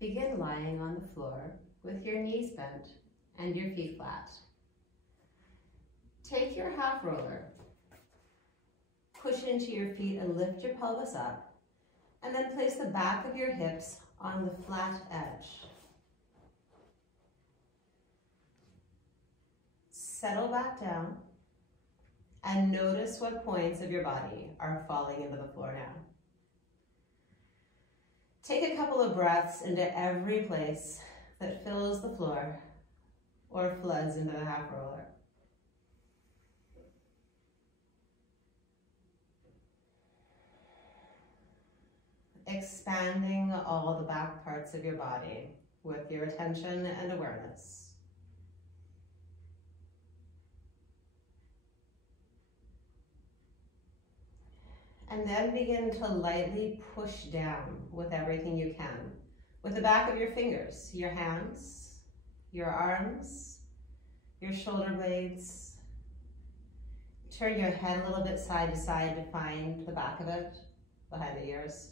Begin lying on the floor with your knees bent and your feet flat. Take your half roller, push into your feet and lift your pelvis up, and then place the back of your hips on the flat edge. Settle back down and notice what points of your body are falling into the floor now. Take a couple of breaths into every place that fills the floor or floods into the half roller. Expanding all the back parts of your body with your attention and awareness. And then begin to lightly push down with everything you can, with the back of your fingers, your hands, your arms, your shoulder blades. Turn your head a little bit side to side to find the back of it, behind the ears,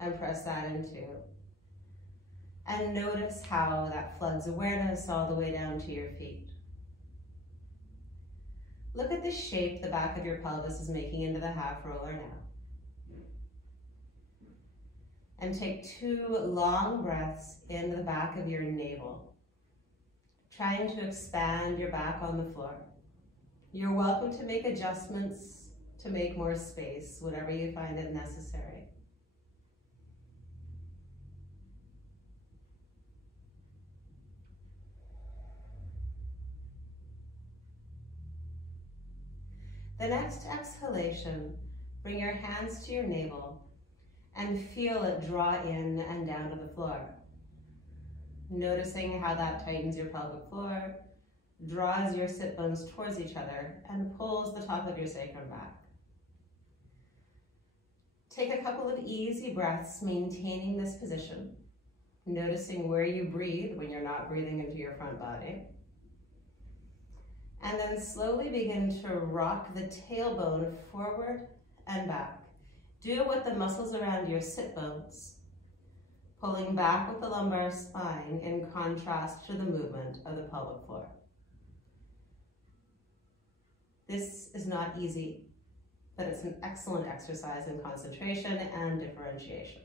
and press that in too. And notice how that floods awareness all the way down to your feet. Look at the shape the back of your pelvis is making into the half roller now. And take 2 long breaths into the back of your navel, trying to expand your back on the floor. You're welcome to make adjustments to make more space, whatever you find it necessary. The next exhalation, bring your hands to your navel and feel it draw in and down to the floor. Noticing how that tightens your pelvic floor, draws your sit bones towards each other, and pulls the top of your sacrum back. Take a couple of easy breaths, maintaining this position, noticing where you breathe when you're not breathing into your front body. And then slowly begin to rock the tailbone forward and back. Do it with the muscles around your sit bones, pulling back with the lumbar spine in contrast to the movement of the pelvic floor. This is not easy, but it's an excellent exercise in concentration and differentiation.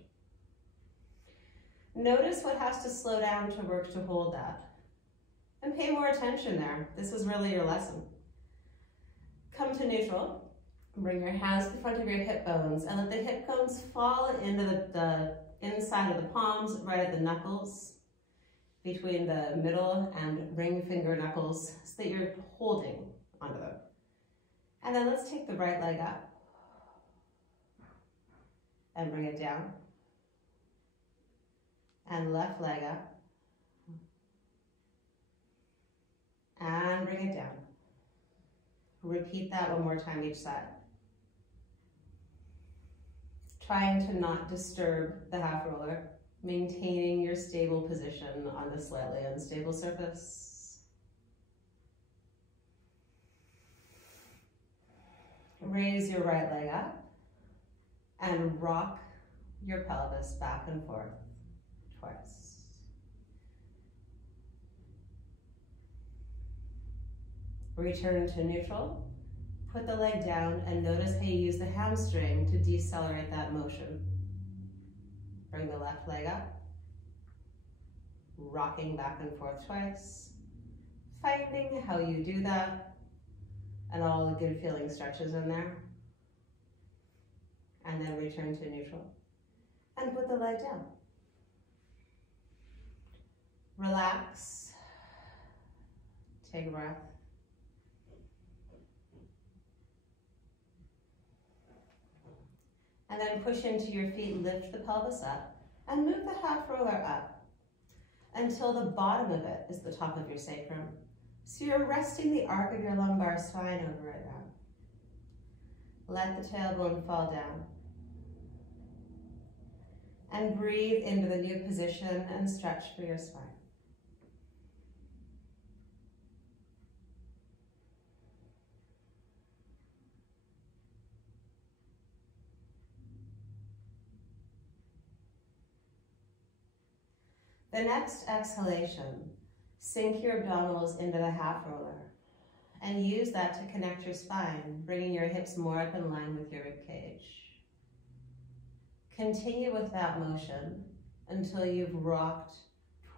Notice what has to slow down to work to hold that. And pay more attention there. This is really your lesson. Come to neutral. Bring your hands to the front of your hip bones and let the hip bones fall into the inside of the palms, right at the knuckles, between the middle and ring finger knuckles, so that you're holding onto them. And then let's take the right leg up and bring it down. And left leg up. And bring it down. Repeat that one more time each side. Trying to not disturb the half roller, maintaining your stable position on the slightly unstable surface. Raise your right leg up and rock your pelvis back and forth twice. Return to neutral. Put the leg down and notice how you use the hamstring to decelerate that motion. Bring the left leg up, rocking back and forth twice, finding how you do that and all the good feeling stretches in there. And then return to neutral and put the leg down. Relax, take a breath. And then push into your feet, lift the pelvis up, and move the half roller up until the bottom of it is the top of your sacrum. So you're resting the arc of your lumbar spine over it now. Let the tailbone fall down. And breathe into the new position and stretch through your spine. The next exhalation, sink your abdominals into the half roller and use that to connect your spine, bringing your hips more up in line with your rib cage. Continue with that motion until you've rocked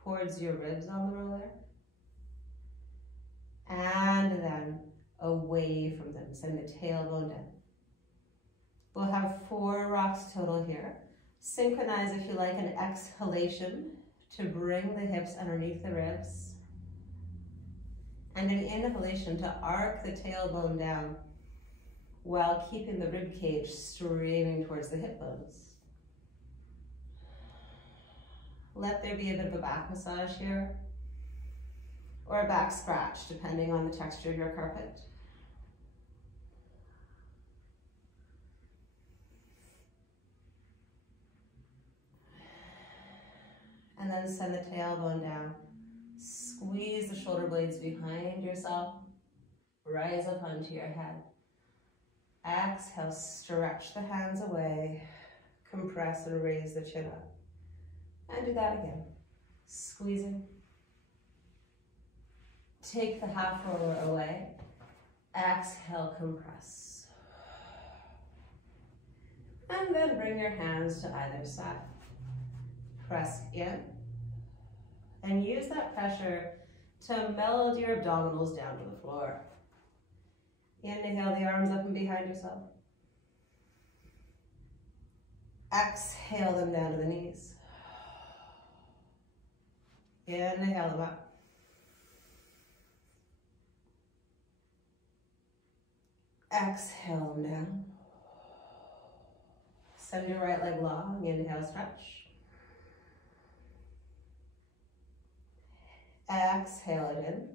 towards your ribs on the roller. And then away from them, send the tailbone down. We'll have 4 rocks total here. Synchronize, if you like, an exhalation to bring the hips underneath the ribs. And an inhalation to arc the tailbone down while keeping the rib cage streaming towards the hip bones. Let there be a bit of a back massage here, or a back scratch, depending on the texture of your carpet. And then send the tailbone down. Squeeze the shoulder blades behind yourself. Rise up onto your head. Exhale, stretch the hands away. Compress and raise the chin up. And do that again. Squeezing. Take the half roller away. Exhale, compress. And then bring your hands to either side. Press in. And use that pressure to meld your abdominals down to the floor. Inhale the arms up and behind yourself. Exhale them down to the knees. Inhale them up. Exhale them down. Send your right leg long. Inhale, stretch. Exhale it in.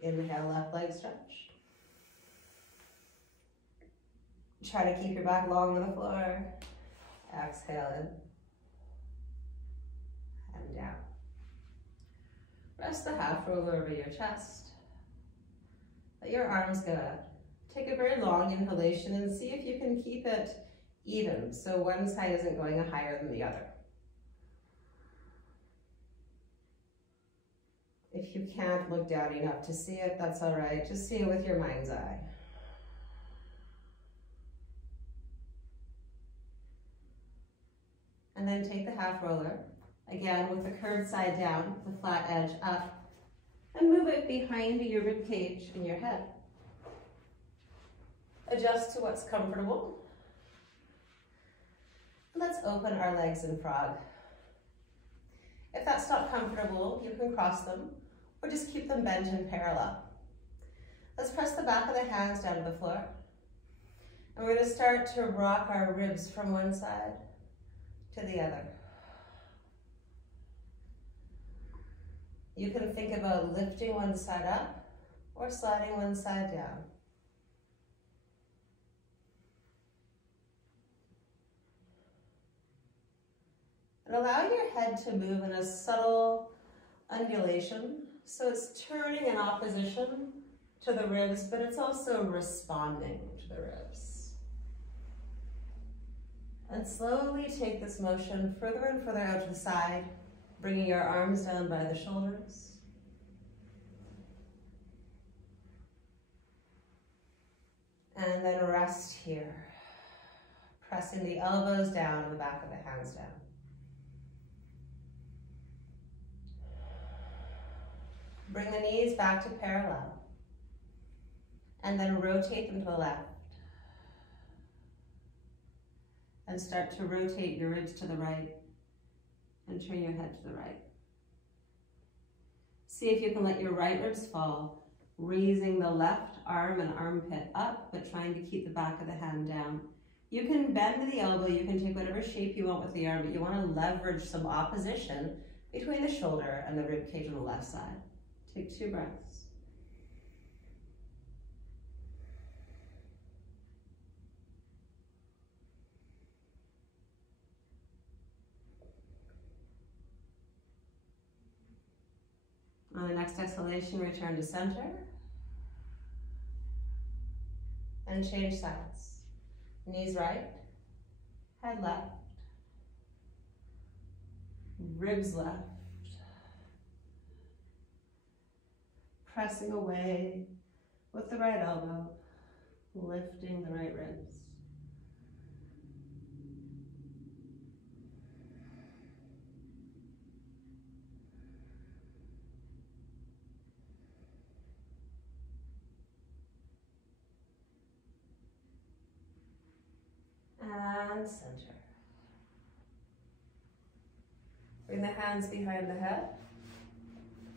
Inhale, left leg stretch. Try to keep your back long on the floor. Exhale in. And down. Rest the half roller over your chest. Let your arms go out. Take a very long inhalation and see if you can keep it even, so one side isn't going higher than the other. If you can't look down enough to see it, that's all right. Just see it with your mind's eye. And then take the half roller, again with the curved side down, the flat edge up, and move it behind your rib cage and your head. Adjust to what's comfortable. Let's open our legs in frog. If that's not comfortable, you can cross them or just keep them bent and parallel. Let's press the back of the hands down to the floor. And we're going to start to rock our ribs from one side to the other. You can think about lifting one side up or sliding one side down. And allow your head to move in a subtle undulation. So it's turning in opposition to the ribs, but it's also responding to the ribs. And slowly take this motion further and further out to the side, bringing your arms down by the shoulders. And then rest here, pressing the elbows down and the back of the hands down. Bring the knees back to parallel. And then rotate them to the left. And start to rotate your ribs to the right. And turn your head to the right. See if you can let your right ribs fall, raising the left arm and armpit up, but trying to keep the back of the hand down. You can bend the elbow, you can take whatever shape you want with the arm, but you want to leverage some opposition between the shoulder and the rib cage on the left side. Take 2 breaths. On the next exhalation, return to center. And change sides. Knees right, head left. Ribs left. Pressing away with the right elbow, lifting the right ribs. And center. Bring the hands behind the head.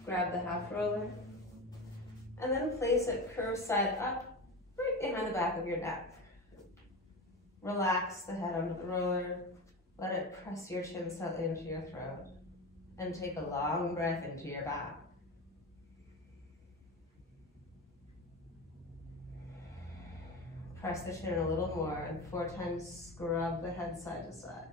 Grab the half roller. And then place it curved side up, right behind the back of your neck. Relax the head under the roller. Let it press your chin slightly into your throat. And take a long breath into your back. Press the chin a little more, and 4 times scrub the head side to side.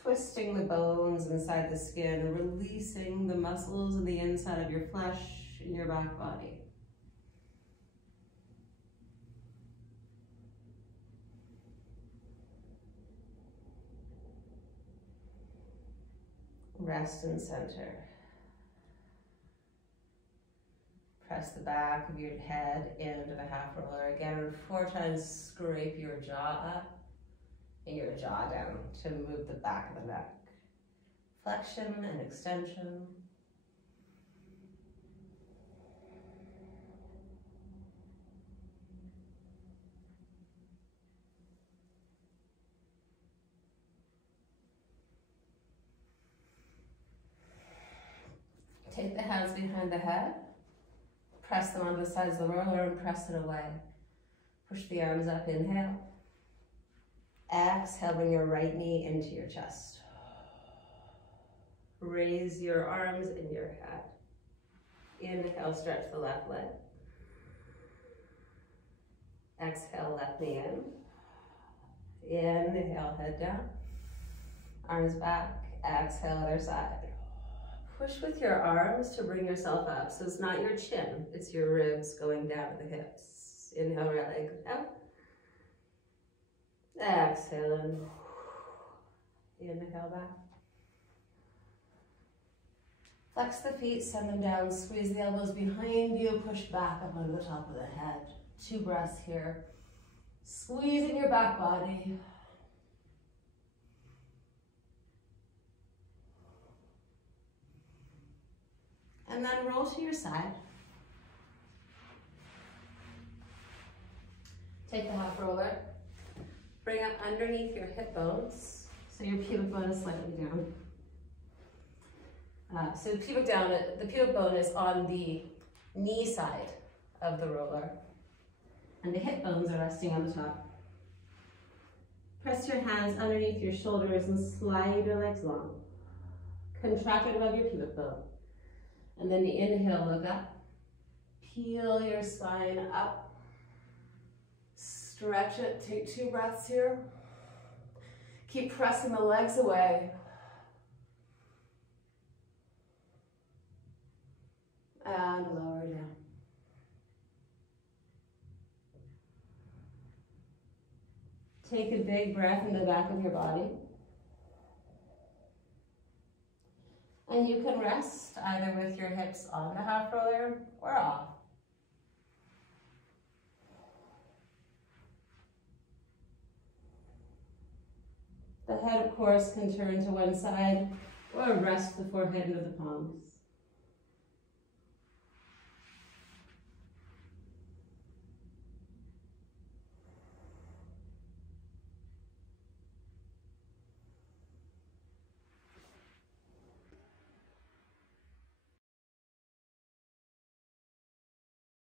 Twisting the bones inside the skin, and releasing the muscles in the inside of your flesh in your back body. Rest and center. Press the back of your head into the half roller again, and 4 times scrape your jaw up and your jaw down to move the back of the neck. Flexion and extension. Take the hands behind the head. Press them onto the sides of the roller and press it away. Push the arms up, inhale. Exhale, bring your right knee into your chest. Raise your arms in your head. Inhale, stretch the left leg. Exhale, left knee in. Inhale, head down. Arms back. Exhale, other side. Push with your arms to bring yourself up. So it's not your chin, it's your ribs going down to the hips. Inhale, right leg out. Exhale in. Inhale back. Flex the feet, send them down, squeeze the elbows behind you, push back up onto the top of the head. 2 breaths here. Squeezing your back body. And then roll to your side. Take the half roller. Bring up underneath your hip bones. So your pubic bone is slightly down. So the pubic bone is on the knee side of the roller. And the hip bones are resting on the top. Press your hands underneath your shoulders and slide your legs long. Contract it above your pubic bone. And then the inhale, look up. Peel your spine up. Stretch it, take 2 breaths here. Keep pressing the legs away. And lower down. Take a big breath in the back of your body. And you can rest either with your hips on the half roller or off. The head, of course, can turn to one side or rest the forehead into the palms.